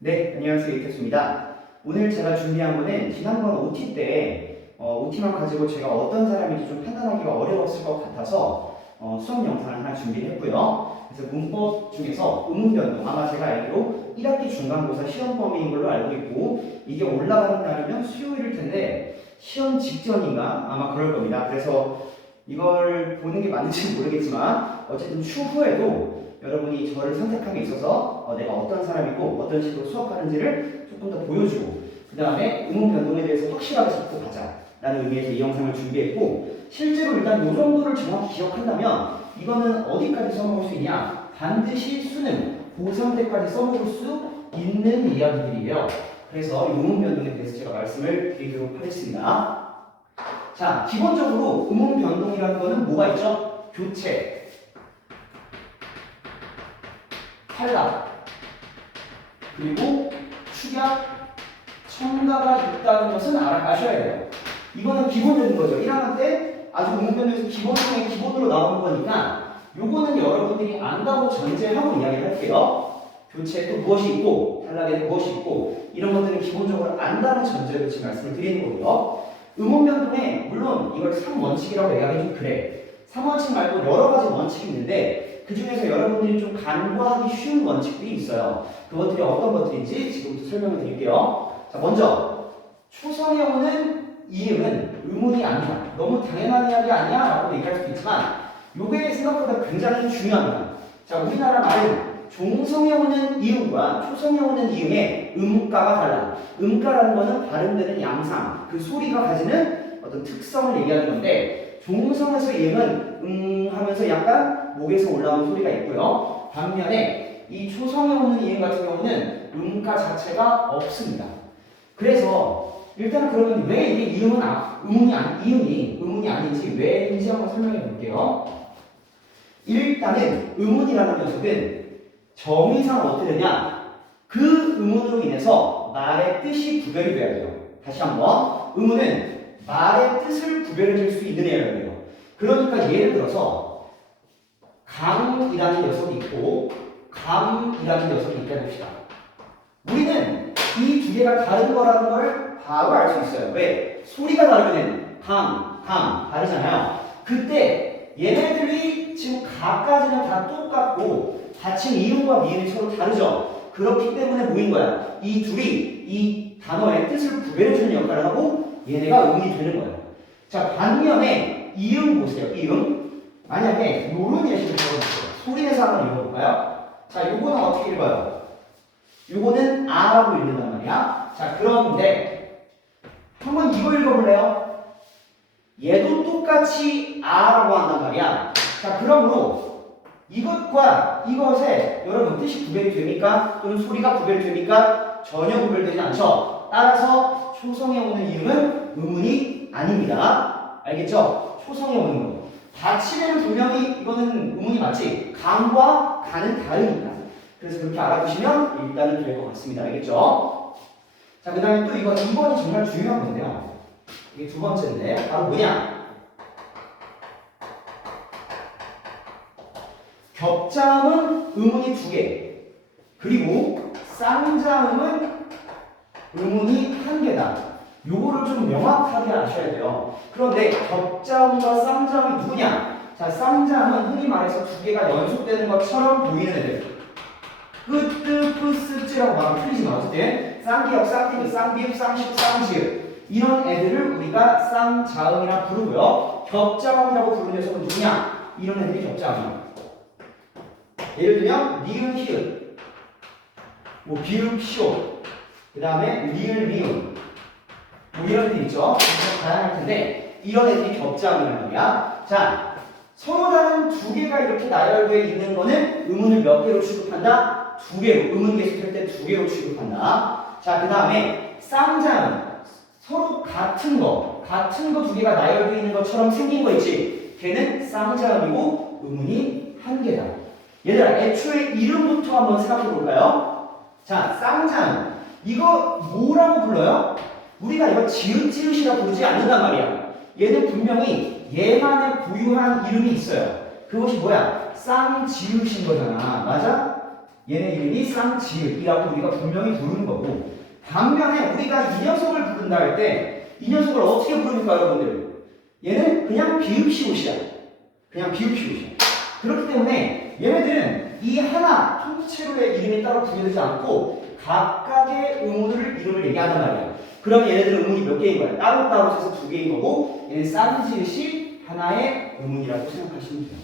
네, 안녕하세요. 이태수입니다. 오늘 제가 준비한 거는 지난번 OT 때 OT만 가지고 제가 어떤 사람인지 좀 판단하기가 어려웠을 것 같아서 수업 영상을 하나 준비를 했고요. 그래서 문법 중에서 의문 변동, 아마 제가 알기로 1학기 중간고사 시험 범위인 걸로 알고 있고 이게 올라가는 날이면 수요일일 텐데 시험 직전인가 아마 그럴 겁니다. 그래서 이걸 보는 게 맞는지 모르겠지만 어쨌든 추후에도 여러분이 저를 선택함에 있어서 내가 어떤 사람이고 어떤 식으로 수업하는지를 조금 더 보여주고 그 다음에 의문 변동에 대해서 확실하게 잡고 가자 라는 의미에서 이 영상을 준비했고, 실제로 일단 이 정도를 정확히 기억한다면 이거는 어디까지 써먹을 수 있냐, 반드시 수능 고3 때까지 써먹을 수 있는 이야기들이에요. 그래서 이 의문 변동에 대해서 제가 말씀을 드리도록 하겠습니다. 자, 기본적으로 의문 변동이라는 거는 뭐가 있죠? 교체, 탈락, 그리고 축약, 첨가가 있다는 것은 아셔야 돼요. 이거는 기본적인 거죠. 1학년 때 아주 의문 변동에서 기본 중에 기본으로 나오는 거니까 요거는 여러분들이 안다고 전제하고 이야기를 할게요. 교체에 또 무엇이 있고 탈락에는 무엇이 있고 이런 것들은 기본적으로 안다는 전제로 지금 말씀을 드리는 거고요. 의문 변동에 물론 이걸 3원칙이라고 얘기하기 좀 그래. 3원칙 말고 여러 가지 원칙이 있는데 그 중에서 여러분들이 좀 간과하기 쉬운 원칙들이 있어요. 그것들이 어떤 것들인지 지금부터 설명을 드릴게요. 자, 먼저 초성에 오는 이응은 의문이 아니야, 너무 당연한 이야기 아니야 라고 얘기할 수도 있지만 요게 생각보다 굉장히 중요합니다. 자, 우리나라 말은 종성에 오는 이응과 초성에 오는 이응의 음가가 달라. 음가라는 거는 발음되는 양상, 그 소리가 가지는 어떤 특성을 얘기하는 건데, 종성에서 이응은 하면서 약간 목에서 올라오는 소리가 있고요. 반면에 이 초성에 오는 이응 같은 경우는 음가 자체가 없습니다. 그래서 일단 그러면 왜 이게 이응이 의문이 아닌지 왜인지 한번 설명해 볼게요. 일단은 의문이라는 녀석은 정의상 어떻게 되냐? 그 의문으로 인해서 말의 뜻이 구별이 돼야 돼요. 다시 한번, 의문은 말의 뜻을 구별해 줄 수 있는 애라는 거예요. 그러니까 예를 들어서 강이라는 녀석이 있고 감이라는 녀석이 있다 봅시다. 우리는 이 두 개가 다른 거라는 걸 바로 알 수 있어요. 왜? 소리가 다르면 감 다르잖아요. 그때 얘네들이 지금 가까지는 다 똑같고 받침 이응과 미음이 서로 다르죠. 그렇기 때문에 뭐인 거야? 이 둘이 이 단어의 뜻을 구별해주는 역할을 하고 얘네가 음이 되는 거예요. 자, 반면에 이응 보세요. 이응. 만약에 요런 예시를 들어보세요. 소리내서 한번 읽어볼까요? 자, 요거는 어떻게 읽어요? 요거는 아라고 읽는단 말이야. 자, 그런데 한번 이거 읽어볼래요? 얘도 똑같이 아라고 한단 말이야. 자, 그러므로 이것과 이것의 여러분 뜻이 구별이 됩니까? 또는 소리가 구별이 됩니까? 전혀 구별되지 않죠. 따라서 초성에 오는 이응은 의문이 아닙니다. 알겠죠? 초성에 오는 거. 받침에는 분명히 이거는 의문이 맞지. 감과 가는 다르니까. 그래서 그렇게 알아두시면 일단은 될 것 같습니다. 알겠죠? 자, 그 다음에 또 이거 2번이 정말 중요한 건데요. 이게 두 번째인데 바로 뭐냐? 격자음은 의문이 2개, 그리고 쌍자음은 의문이 1개다. 요거를 좀 명확하게 아셔야 돼요. 그런데 격자음과 쌍자음이 누구냐? 자, 쌍자음은 흔히 말해서 2개가 연속되는 것처럼 보이는 애들. 끄뜨뿌스찌라고 말하면 틀리지 마. 어쨌든 쌍기역, 쌍기역, 쌍비읍, 쌍식, 쌍지읍 이런 애들을 우리가 쌍자음이라 부르고요. 격자음이라고 부르는 녀석은 누구냐? 이런 애들이 격자음이에요. 예를 들면 니은, 히읗, 뭐 비읍, 시옷, 그 다음에 리을, 미음 뭐 이런 애들 있죠. 다양할 텐데 이런 애들이 격자음이란 말이야. 자, 서로 다른 2개가 이렇게 나열되어 있는 거는 의문을 몇 개로 취급한다? 2개로. 의문 계속할 때 2개로 취급한다. 자, 그 다음에 쌍자음, 서로 같은 거 2개가 나열되어 있는 것처럼 생긴 거 있지? 걔는 쌍자음이고 의문이 1개다. 얘들아, 애초에 이름부터 한번 생각해 볼까요? 자, 쌍자음, 이거 뭐라고 불러요? 우리가 이거 지읒지읒이라고 부르지 않는단 말이야. 얘는 분명히 얘만의 고유한 이름이 있어요. 그것이 뭐야? 쌍지읒인 거잖아. 맞아? 얘네 이름이 쌍지읒이라고 우리가 분명히 부르는 거고, 반면에 우리가 이 녀석을 부른다 할 때 이 녀석을 어떻게 부릅니까 여러분들? 얘는 그냥 비읍시옷이야. 그냥 비읍시옷이야. 그렇기 때문에 얘네들은 이 하나 통째로의 이름에 따로 부여되지 않고 각각의 의문을 이름을 얘기한단 말이야. 그럼 얘네들은 의문이 몇 개인 거야? 따로따로 해서 두 개인 거고, 얘는 쌍지읒이 하나의 의문이라고 생각하시면 돼요.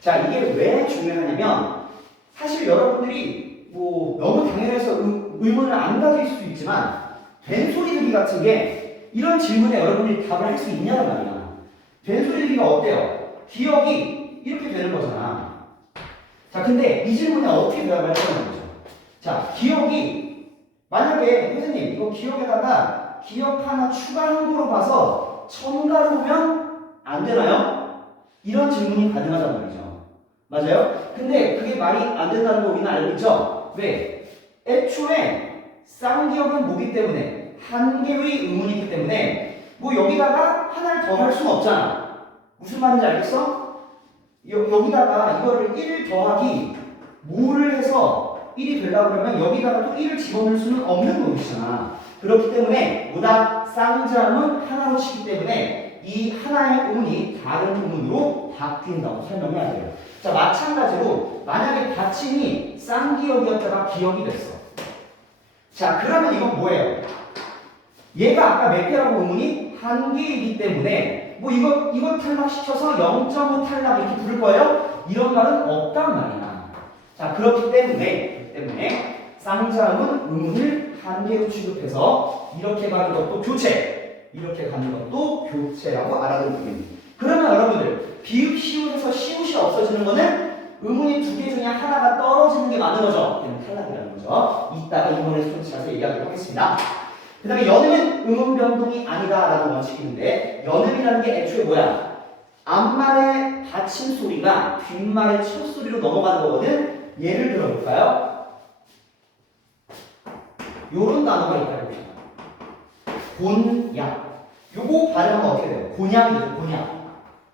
자, 이게 왜 중요하냐면 사실 여러분들이 뭐 너무 당연해서 의문을 안 가질 수도 있지만 된소리 듣기 같은 게 이런 질문에 여러분들이 답을 할 수 있냐는 말이야. 된소리 듣기가 어때요? 기억이 이렇게 되는 거잖아. 자, 근데 이 질문에 어떻게 대답을 할 거냐는 거죠. 자, 기억이 만약에 선생님 이거 기억에다가 기억 하나 추가한 거로 봐서 첨가로 보면 안 되나요? 이런 질문이 가능하단 말이죠. 맞아요? 근데 그게 말이 안 된다는 거 우리는 알고 있죠? 왜? 애초에 쌍기억은 뭐기 때문에 한 개의 의문이기 때문에 뭐 여기다가 하나를 더 할 수는 없잖아. 무슨 말인지 알겠어? 여기다가 이거를 1 더하기 뭐를 해서 1이 되려고 그러면 여기다가 또 1을 집어넣을 수는 없는 놈이잖아. 그렇기 때문에 보다 쌍자음은 하나로 치기 때문에 이 하나의 의문이 다른 의문으로 바뀐다고 설명해야 돼요. 자, 마찬가지로 만약에 받침이 쌍기역이었다가 기역이 됐어. 자, 그러면 이건 뭐예요? 얘가 아까 몇 개라고 의문이 한 개이기 때문에 뭐 이거 탈락시켜서 0.5 탈락 이렇게 부를 거예요? 이런 말은 없단 말이야. 자, 그렇기 때문에 쌍자음은 의문을 한 개로 취급해서 이렇게 가는 것도 교체, 이렇게 가는 것도 교체라고 알아두면 됩니다. 그러면 여러분들 비읍 시옷에서 시옷이 없어지는 거는 의문이 두 개 중에 하나가 떨어지는 게 맞는 거죠. 이건 탈락이라는 거죠. 이따가 이번에 좀 자세히 이야기를 하겠습니다. 그 다음에 연음은 의문 변동이 아니다라는 원칙이 있는데, 연음이라는 게 애초에 뭐야? 앞말의 닫힌 소리가 뒷말의 첫 소리로 넘어가는 거거든. 예를 들어볼까요? 요런 단어가 있다고 봅시다. 곤약. 요거 발음하면 어떻게 돼요? 곤약이죠, 곤약.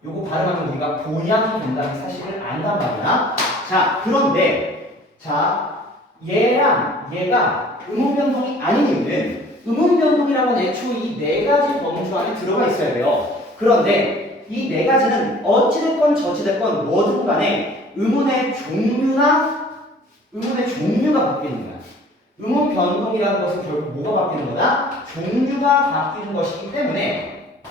요거 발음하면 우리가 곤약이 된다는 사실을 안단 말이야. 자, 그런데 자, 얘랑 얘가 의문 변동이 아닌 이유는 의문 변동이라는 건 애초에 이 네 가지 범주 안에 들어가 있어야 돼요. 그런데 이 네 가지는 어찌됐건 저찌됐건 뭐든 간에 의문의 종류가 바뀌는 거야. 의문 변동이라는 것은 결국 뭐가 바뀌는 거다? 종류가 바뀌는 것이기 때문에,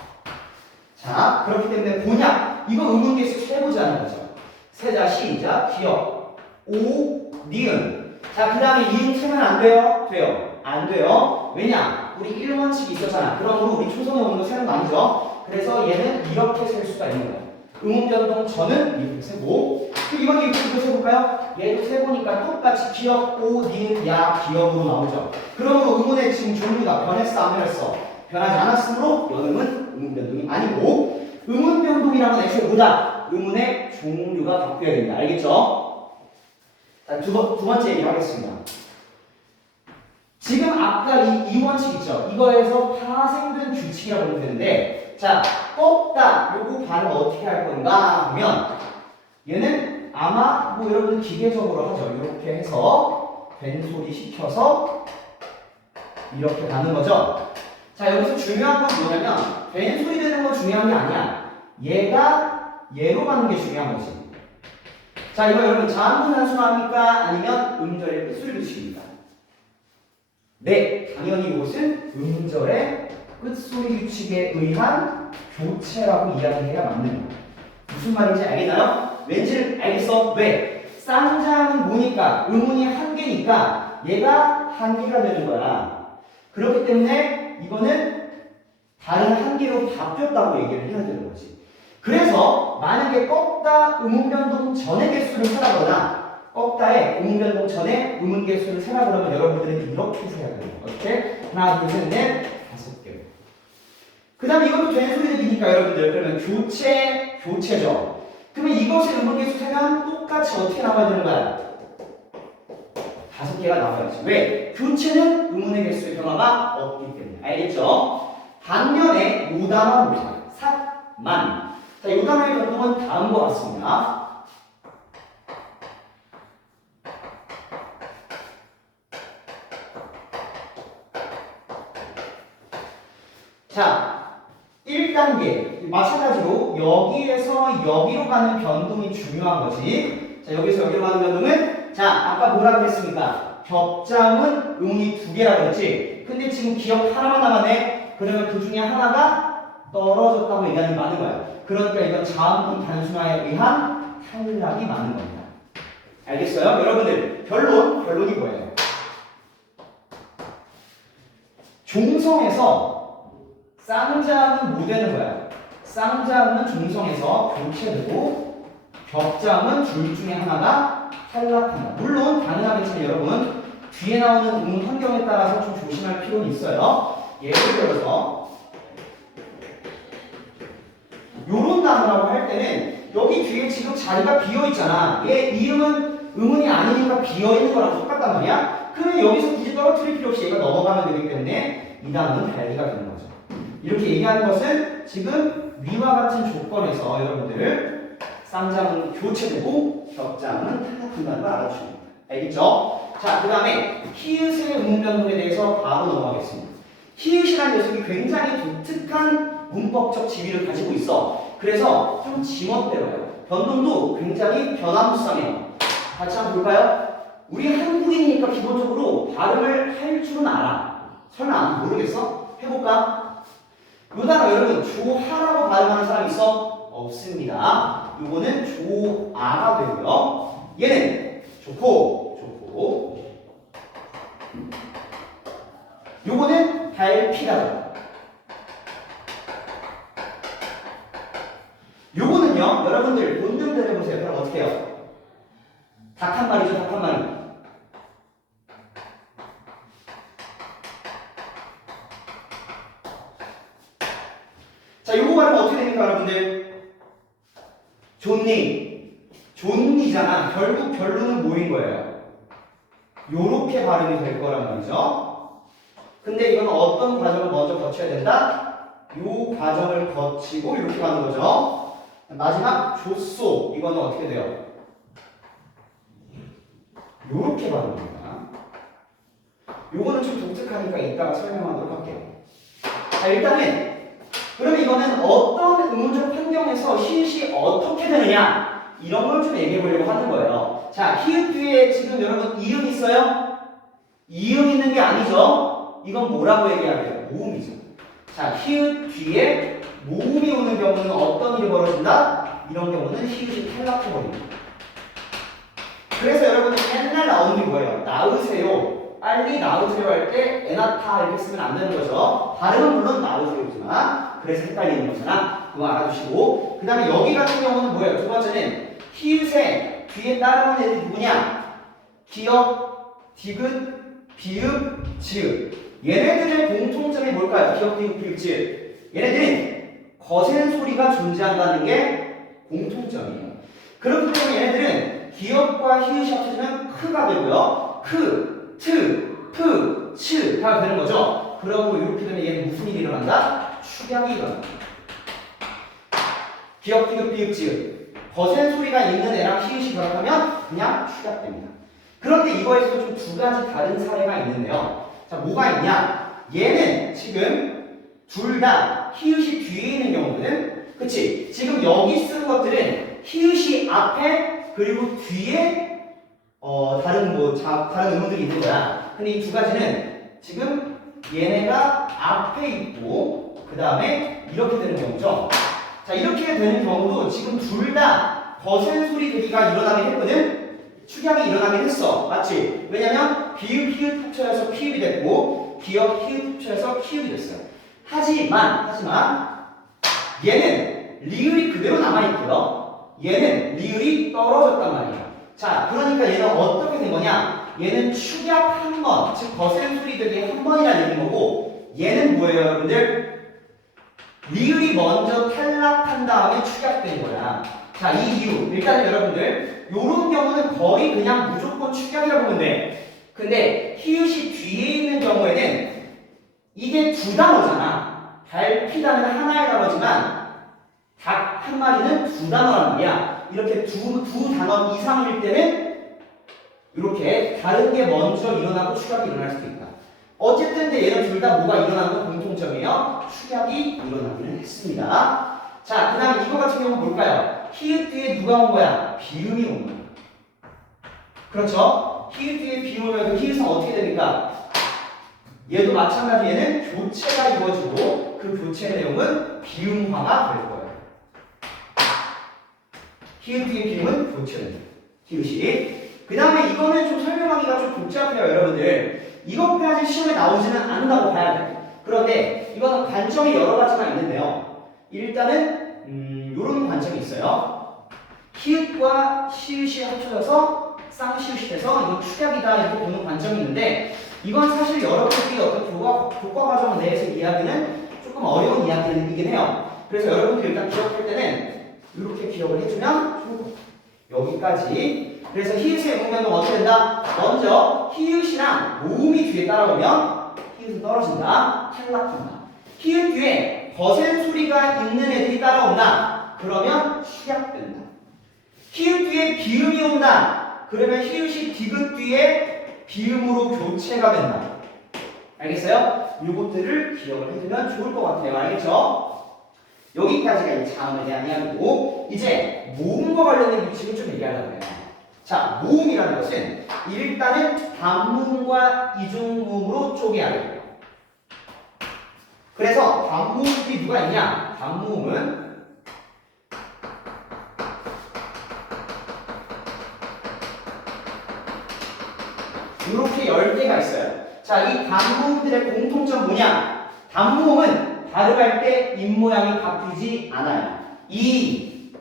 자, 그렇기 때문에 곤약, 이거 의문 개수 세보자는 거죠. 세자, 시작, 기억, 오, 니은. 자, 그 다음에 이응 세면 안 돼요? 돼요. 안 돼요. 왜냐? 우리 1원칙이 있었잖아. 그러므로 우리 초성에 오는 거 세는 거 아니죠? 그래서 얘는 이렇게 셀 수가 있는 거예요. 의문 변동 저는 이렇게 세고, 이번에 이렇게 세볼까요? 얘도 세보니까 똑같이 기억, 오, 니은, 야, 기억으로 나오죠. 그러므로 의문의 지금 종류가 변했어, 안 변했어? 변하지 않았으므로 연음은 의문 변동이 아니고, 의문 변동이라는 건 애초에 뭐다? 의문의 종류가 바뀌어야 됩니다. 알겠죠? 자, 두 번째 얘기 하겠습니다. 지금 아까 이 원칙 있죠? 이거에서 파생된 규칙이라고 보면 되는데, 자, 꺾다, 요거 발음 어떻게 할 건가 하면, 얘는 아마 뭐 여러분 기계적으로 하죠. 이렇게 해서 벤소리 시켜서 이렇게 가는 거죠. 자, 여기서 중요한 건 뭐냐면 벤소리 되는 건 중요한 게 아니야. 얘가 얘로 가는 게 중요한 거지. 자, 이거 여러분 자음분 단순합니까? 아니면 음절의 끝소리 규칙입니까? 네, 당연히 이것은 음절의 끝소리 규칙에 의한 교체라고 이야기해야 맞는 거예요. 무슨 말인지 알겠나요? 왠지를 알겠어? 왜? 쌍자음은 뭐니까? 의문이 한 개니까 얘가 한 개가 되는 거야. 그렇기 때문에 이거는 다른 한 개로 바뀌었다고 얘기를 해야 되는 거지. 그래서 만약에 꺾다 의문 변동 전의 개수를 세라 그러나 꺾다의 의문 변동 전에 의문 개수를 세라 그러면 여러분들은 이렇게 세야 돼요. 어떻게? 하나, 둘, 셋, 넷, 5개. 그 다음에 이것도 된소리 얘기니까 여러분들 그러면 교체죠. 그러면 이것의 의문 개수 세면 똑같이 어떻게 나와야 되는 거야? 5개가 나와야지. 왜? 교체는 의문의 개수의 변화가 없기 때문에. 알겠죠? 반면에 요단어 봅시다. 삭만. 자, 요단어의 변동은 다음과 같습니다. 자, 1단계 마찬가지로 여기에서 여기로 가는 변동이 중요한 거지. 자, 여기서 여기로 가는 변동은 자, 아까 뭐라고 했습니까? 겹장은 음이 2개라고 했지. 근데 지금 기억 하나만 남았네. 그러면 그 중에 하나가 떨어졌다고 얘기하는 게 맞는 거야. 그러니까 이건 자음분 단순화에 의한 탈락이 맞는 겁니다. 알겠어요? 여러분들 결론이 뭐예요? 종성에서 쌍자음은 뭐 되는 거야? 쌍자음은 종성에서 교체되고 격자음은 둘 중에 하나가 탈락한다. 물론 당연하겠지만 여러분 뒤에 나오는 음 환경에 따라서 좀 조심할 필요는 있어요. 예를 들어서 요런 단어라고 할 때는 여기 뒤에 지금 자리가 비어 있잖아. 얘 이음은 음운이 아니니까 비어 있는 거랑 똑같단 말이야. 그러면 여기서 굳이 떨어뜨릴 필요 없이 얘가 넘어가면 되기 때문에 이 단어는 달기가 되는 거죠. 이렇게 얘기하는 것은 지금 위와 같은 조건에서 여러분들 쌍자음은 교체되고 격자음은 탈락한다는 걸 알아주시면 됩니다. 알겠죠? 자, 그 다음에 히읗의 음 변동에 대해서 바로 넘어가겠습니다. 히읗이라는 녀석이 굉장히 독특한 문법적 지위를 가지고 있어. 그래서 좀 지멋대로예요. 변동도 굉장히 변화무쌍해요. 같이 한번 볼까요? 우리 한국인이니까 기본적으로 발음을 할 줄은 알아. 설마 모르겠어? 해볼까? 요 단어 여러분 조하라고 발음하는 사람 있어? 없습니다. 요거는 조아가 되고요. 얘는 조포. 요거는 달피라고. 요거는요, 여러분들 본능대로 해보세요. 그럼 어떻게 해요? 닭 한 마리죠, 닭 한 마리. 자, 요거 발음 어떻게 됩니까, 여러분들? 존니잖아. 결국 결론은 뭐인 거예요? 요렇게 발음이 될 거란 말이죠. 근데 이건 어떤 과정을 먼저 거쳐야 된다? 요 과정을 거치고 이렇게 가는 거죠. 마지막 조소 이거는 어떻게 돼요? 요렇게 가는 겁니다. 요거는 좀 독특하니까 이따가 설명하도록 할게요. 자, 일단은 그러면 이거는 어떤 음운적 환경에서 히읗이 어떻게 되느냐 이런 걸 좀 얘기해 보려고 하는 거예요. 자, 히읗 뒤에 지금 여러분 이음 있어요? 이음 있는 게 아니죠? 이건 뭐라고 얘기해야 돼요? 모음이죠. 자, 히읗 뒤에 모음이 오는 경우는 어떤 일이 벌어진다? 이런 경우는 히읗이 탈락해버립니다. 그래서 여러분들 맨날 나오는 게 뭐예요? 나으세요. 빨리 나으세요 할 때 에나타 이렇게 쓰면 안 되는 거죠. 발음은 물론 나으세요지만 그래서 헷갈리는 거잖아. 그거 알아두시고 그 다음에 여기 같은 경우는 뭐예요? 두 번째는 히읗의 뒤에 따라오는 애들이 누구냐? 기역, 디귿, 비읍, 지읒. 얘네들의 공통점이 뭘까요? 기역, 디귿, 비읍, 지읒. 얘네들은 거센 소리가 존재한다는 게 공통점이에요. 그렇기 때문에 얘네들은 기역과 히읗이 합쳐지면 크가 되고요. 크, 트, 프, 츠가 되는 거죠. 그러고 이렇게 되면 얘는 무슨 일이 일어난다? 축약이 일어난다. 기역, 디귿, 비읍, 지읒. 거센 소리가 있는 애랑 히읗이 결합하면 그냥 축약됩니다. 그런데 이거에서도 좀 두 가지 다른 사례가 있는데요. 자, 뭐가 있냐? 얘는 지금 둘 다 히읗이 뒤에 있는 경우는 그치? 지금 여기 쓴 것들은 히읗이 앞에 그리고 뒤에 다른 음들이 있는 거야. 근데 이 두 가지는 지금 얘네가 앞에 있고 그 다음에 이렇게 되는 경우죠. 자, 이렇게 되는 경우도 지금 둘 다 거센 소리 되기가 일어나긴 했거든. 축약이 일어나긴 했어. 맞지? 왜냐면 비읍, 히읗 합쳐져서 피읍이 됐고 기역, 히읗 합쳐져서 키읔이 됐어요. 하지만 얘는 리을이 그대로 남아있고요. 얘는 리을이 떨어졌단 말이야. 자, 그러니까 얘는 어떻게 된 거냐? 얘는 축약 한 번, 즉 거센 소리 되기 한 번이라는 얘기인 거고 얘는 뭐예요, 여러분들? 리을이 먼저 탈락한 다음에 축약된 거야. 자, 이 이유. 일단 여러분들 요런 경우는 거의 그냥 무조건 축약이라고 보면 돼. 근데 히읗이 뒤에 있는 경우에는 이게 두 단어잖아. 달피다는 하나의 단어지만 닭 한 마리는 두 단어란 말이야. 이렇게 두 단어 이상일 때는 이렇게 다른 게 먼저 일어나고 축약이 일어날 수도 있다. 어쨌든 근데 얘는 둘 다 뭐가 일어나는 건 공통점이에요. 축약이 일어나기는 했습니다. 자, 그 다음에 이거 같은 경우는 뭘까요? 히읗 뒤에 누가 온 거야? 비음이 온 거야. 그렇죠? 히읗 뒤에 비음 오면 그 히읗은 어떻게 됩니까? 얘도 마찬가지 얘는 교체가 이루어지고 그 교체 내용은 비음화가 될 거예요. 히읗 뒤에 비음은 교체됩니다. 히읗이. 그 다음에 이거는 좀 설명하기가 좀 복잡해요, 여러분들. 이것까지 시험에 나오지는 않는다고 봐야 돼요. 그런데 이거는 관점이 여러 가지가 있는데요. 일단은 요런 관점이 있어요. 히읗과 시읒이 합쳐져서 쌍시읒이 돼서 이거 축약이다 이렇게 보는 관점이 있는데 이건 사실 여러분들이 어떤 교과 과정 내에서 이야기는 조금 어려운 이야기이긴 해요. 그래서 여러분들이 일단 기억할 때는 이렇게 기억을 해주면 좋을 것 같아요. 여기까지. 그래서 히읗의 음운변동 어떻게 된다? 먼저 히읗이랑 모음이 뒤에 따라오면 히읗은 떨어진다. 탈락한다. 히읗 뒤에 거센 소리가 있는 애들이 따라온다. 그러면 축약된다. 히읗 뒤에 비음이 온다. 그러면 히읗이 디귿 뒤에 비음으로 교체가 된다. 알겠어요? 요것들을 기억을 해두면 좋을 것 같아요. 알겠죠? 여기까지가 이 자음에 대한 이야기고 이제 모음과 관련된 규칙을 좀 얘기하려고 해요. 자, 모음이라는 것은 일단은 단모음과 이중모음으로 쪼개야 돼요. 그래서 단모음이 누가 있냐? 단모음은 이렇게 10개가 있어요. 자, 이 단모음들의 공통점 뭐냐? 단모음은 발음할 때 입모양이 바뀌지 않아요. 이,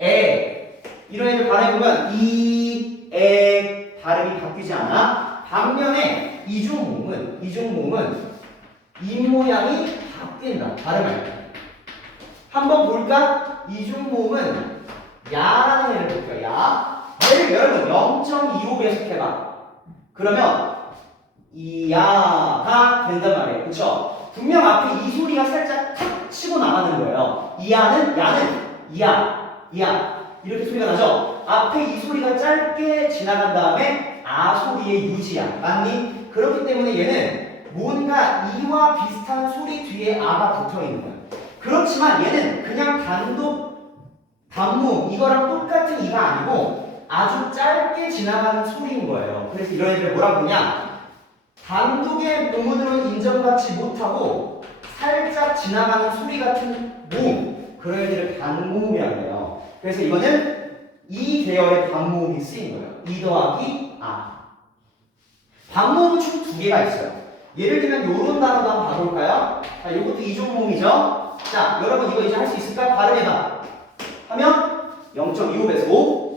에 이런 애들 발음해보면 이, 에 발음이 바뀌지 않아. 반면에 이중모음은 입모양이 바뀐다. 발음할 때. 한번 볼까? 이중모음은 야라는 애를 볼게요. 야. 얘를 여러분 0.25배속 해봐. 그러면 이야가 된단 말이에요. 그쵸? 분명 앞에 이 소리가 살짝 탁 치고 나가는 거예요. 야는 이야 이렇게 소리가 나죠? 앞에 이 소리가 짧게 지나간 다음에 아 소리의 유지야. 맞니? 그렇기 때문에 얘는 뭔가 이와 비슷한 소리 뒤에 아가 붙어 있는 거야. 그렇지만 얘는 그냥 단무 이거랑 똑같은 이가 아니고 아주 짧게 지나가는 소리인 거예요. 그래서 이런 애들을 뭐라고 부르냐? 단독의 음운으로는 인정받지 못하고 살짝 지나가는 소리 같은 모음, 그런 애들을 단모음이라고 해요. 그래서 이거는 이 계열의 단모음이 쓰인 거예요. 이 더하기 아. 단모음은 총 2개가 있어요. 예를 들면 요런 단어도 한번 봐볼까요? 자, 요것도 이중모음이죠? 자, 여러분 이거 이제 할 수 있을까? 발음해봐. 하면 0.25배속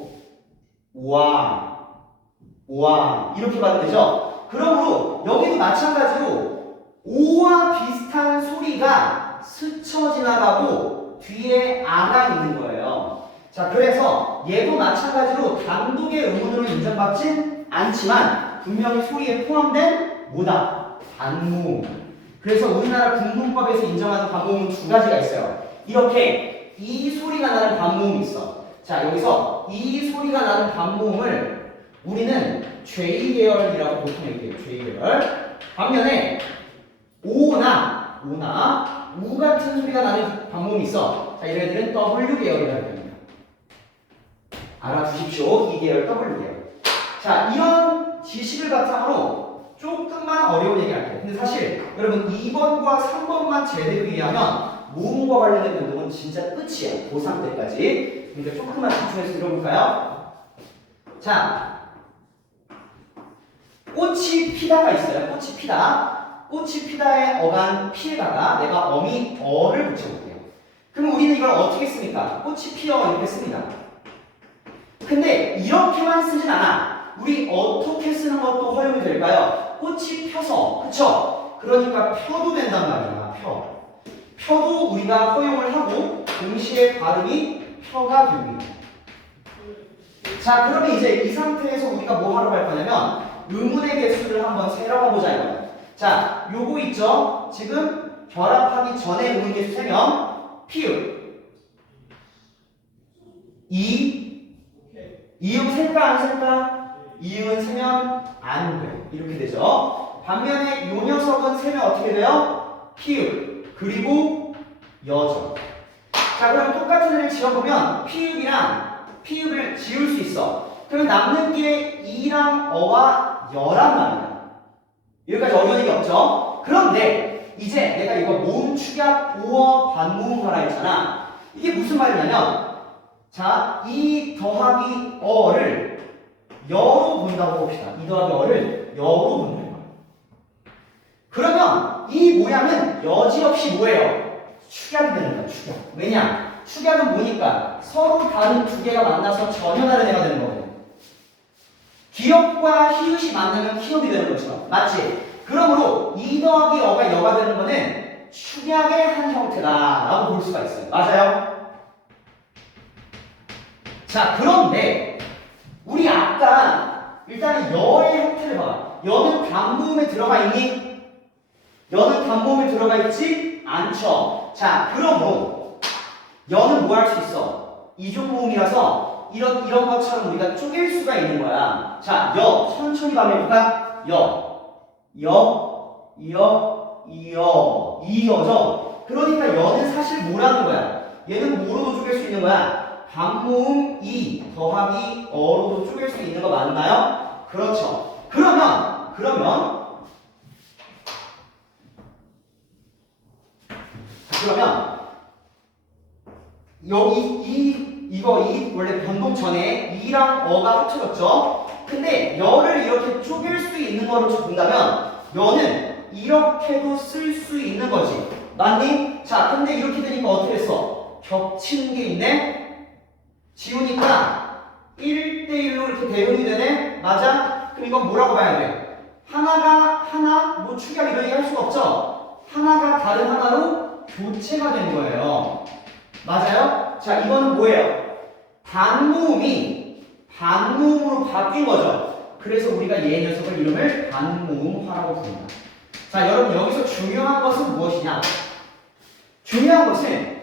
우와 이렇게 발음되죠? 그러므로 여기도 마찬가지로 오와 비슷한 소리가 스쳐 지나가고 뒤에 아가 있는 거예요. 자, 그래서 얘도 마찬가지로 단독의 음운으로 인정받진 않지만 분명히 소리에 포함된 뭐다? 단모음. 그래서 우리나라 국문법에서 인정하는 단모음은 2가지가 있어요. 이렇게 이 소리가 나는 단모음이 있어. 자, 여기서 이 소리가 나는 단모음을 우리는 j-계열이라고 보통 얘기해요. j-계열. 반면에 오나 우 같은 소리가 나는 단모음이 있어. 자, 이런 애들은 w-계열이라고 합니다. 알아두십시오. 이 계열 w-계열. 자, 이런 지식을 바탕으로 조금만 어려운 얘기 할게요. 근데 사실 여러분 2번과 3번만 제대로 이해하면 모음과 관련된 운동은 진짜 끝이에요. 고3 때까지. 그러니까 조금만 집중해서 들어볼까요? 자, 꽃이 피다가 있어요. 꽃이 피다. 꽃이 피다의 어간 피에다가 내가 어미 어를 붙여볼게요. 그럼 우리는 이걸 어떻게 씁니까? 꽃이 피어 이렇게 씁니다. 근데 이렇게만 쓰진 않아. 우리 어떻게 쓰는 것도 허용이 될까요? 꽃이 펴서, 그쵸? 그러니까 펴도 된단 말이야. 펴도 우리가 허용을 하고 동시에 발음이 펴가 됩니다. 자, 그러면 이제 이 상태에서 우리가 뭐 하러 갈 거냐면 음운의 개수를 한번 세려가 보자 이거예요. 자, 요거 있죠? 지금 결합하기 전에 음운 개수 세면 피읍 이음 셀까 안 셀까? 이음은 세면 안 돼. 이렇게 되죠. 반면에 요 녀석은 세면 어떻게 돼요? 피읍 그리고 여죠. 자, 그럼 똑같은 애를 지어보면 피읍을 지울 수 있어. 그러면 남는 게 이랑 어와 여란 말이야. 여기까지 어려운 게 없죠? 그런데 이제 내가 이거 모음 축약 우어 반모음하라 했잖아. 이게 무슨 말이냐면 자, 이 더하기 어를 여로 본다고 봅시다. 이 더하기 어를 여로 본다는 거야. 그러면 이 모양은 여지없이 뭐예요? 축약이 되는 거야, 축약. 왜냐? 축약은 뭐니까 서로 다른 두 개가 만나서 전혀 다른 애가 되는 거거든. 기역과 히읗이 만나면 키읔이 되는 것처럼. 맞지? 그러므로 이 더하기 어가 여가 되는 거는 축약의 한 형태다라고 볼 수가 있어요. 맞아요? 자, 그런데 우리 아까 일단은 여의 형태를 봐봐. 여는 단모음에 들어가 있니? 여는 단모음에 들어가 있지 않죠. 자, 그러므로 여는 뭐 할 수 있어? 이중모음이라서 이런 것처럼 우리가 쪼갤 수가 있는 거야. 자, 여 천천히 가면해볼까? 이 여죠. 그러니까 여는 사실 뭐라는 거야? 얘는 뭐로도 쪼갤 수 있는 거야? 단모음 이 더하기 어로도 쪼갤 수 있는 거 맞나요? 그렇죠. 그러면 여기 이 원래 변동 전에 이랑 어가 합쳐졌죠? 근데 여를 이렇게 쪼갤 수 있는 거로 본다면 여는 이렇게도 쓸 수 있는 거지. 맞니? 자, 근데 이렇게 되니까 어떻게 됐어? 겹치는 게 있네? 지우니까 1대1로 이렇게 대응이 되네? 맞아? 그럼 이건 뭐라고 봐야 돼? 하나, 뭐 축약 이런 얘기 할 수가 없죠? 하나가 다른 하나로 교체가 된 거예요. 맞아요? 자, 이거는 뭐예요? 단모음이 반모음으로 바뀐 거죠. 그래서 우리가 얘 녀석을 이름을 반모음화라고 부른다. 자, 여러분 여기서 중요한 것은 무엇이냐? 중요한 것은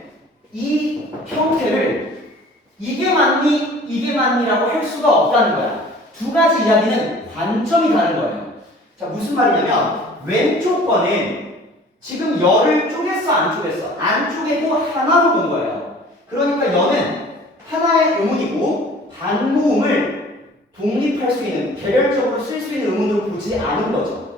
이 형태를 이게 맞니라고 할 수가 없다는 거야. 두 가지 이야기는 관점이 다른 거예요. 자, 무슨 말이냐면 왼쪽 거는 지금 여를 쪼갰어 안 쪼갰어? 안 쪼개고 하나로 본 거예요. 그러니까 여는 하나의 음운이고 반모음을 독립할 수 있는 개별적으로 쓸 수 있는 음운으로 보지 않은 거죠.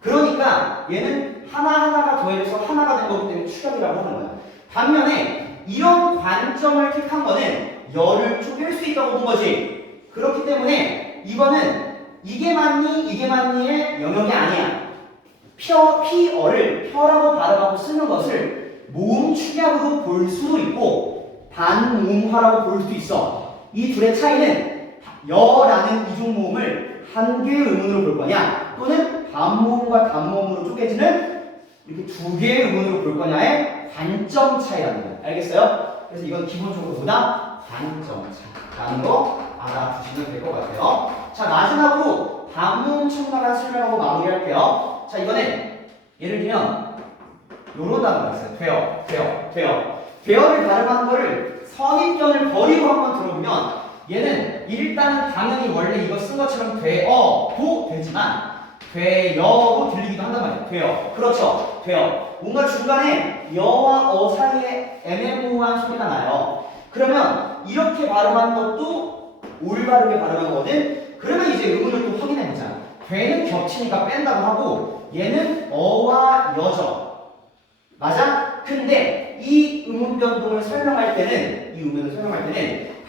그러니까 얘는 하나하나가 더해져서 하나가 된 거기 때문에 축약이라고 하는 거야. 반면에 이런 관점을 택한 거는 여를 쪼갤 수 있다고 본 거지. 그렇기 때문에 이거는 이게 맞니의 영역이 아니야. 피어를 펴라고 발음하고 쓰는 것을 모음 축약으로 볼 수도 있고 반모음화라고 볼 수도 있어. 이 둘의 차이는 여라는 이중모음을 한 개의 음운으로 볼 거냐 또는 반모음과 단모음으로 쪼개지는 이렇게 두 개의 음운으로 볼 거냐의 관점 차이라는 거예요. 알겠어요? 그래서 이건 기본적으로 보다 관점 차이라는 거 알아두시면 될 것 같아요. 자, 마지막으로 반모음 첨가란 설명하고 마무리할게요. 자, 이번엔 예를 들면 요런 단어가 있어요. 되어를 발음하는 거를 선입견을 버리고 한번 들어보면 얘는 일단은 당연히 원래 이거 쓴 것처럼 되어도 되지만 되여로 들리기도 한단 말이에요. 되어. 그렇죠. 되어. 뭔가 중간에 여와 어 사이에 애매모호한 소리가 나요. 그러면 이렇게 발음하는 것도 올바르게 발음하는 거거든. 그러면 이제 음운을 또 확인해보자. 되는 겹치니까 뺀다고 하고 얘는 어와 여죠. 맞아? 근데 이 음운 변동을 설명할 때는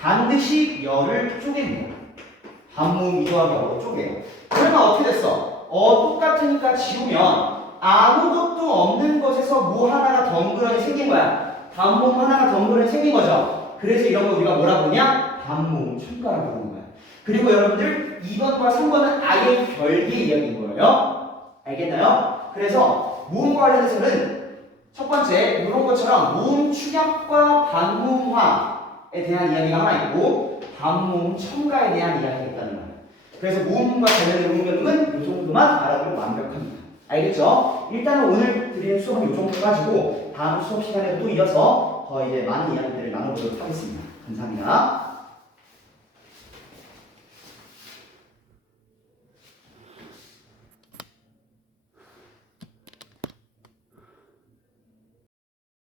반드시 여를 쪼갭니다. 반모음 이도하기 어로 쪼개요. 그러면 어떻게 됐어? 똑같으니까 지우면 아무것도 없는 것에서 뭐 하나가 덩그러니 생긴 거야. 반모음 하나가 덩그러니 생긴 거죠. 그래서 이런 거 우리가 뭐라 부르냐? 반모음 첨가라고 부르는 거야. 그리고 여러분들 2번과 3번은 아예 별개의 이야기인 거예요. 알겠나요? 그래서 모음과 관련해서는 첫 번째 이런 것처럼 모음 축약과 반모음화에 대한 이야기가 하나 있고 반모음 첨가에 대한 이야기가 있다는 거예요. 그래서 모음과 관련된 음운변동은 이 정도만 알아두면 완벽합니다. 알겠죠? 일단은 오늘 드리는 수업은 이 정도 가지고 다음 수업 시간에 또 이어서 더 이제 많은 이야기들을 나눠보도록 하겠습니다. 감사합니다.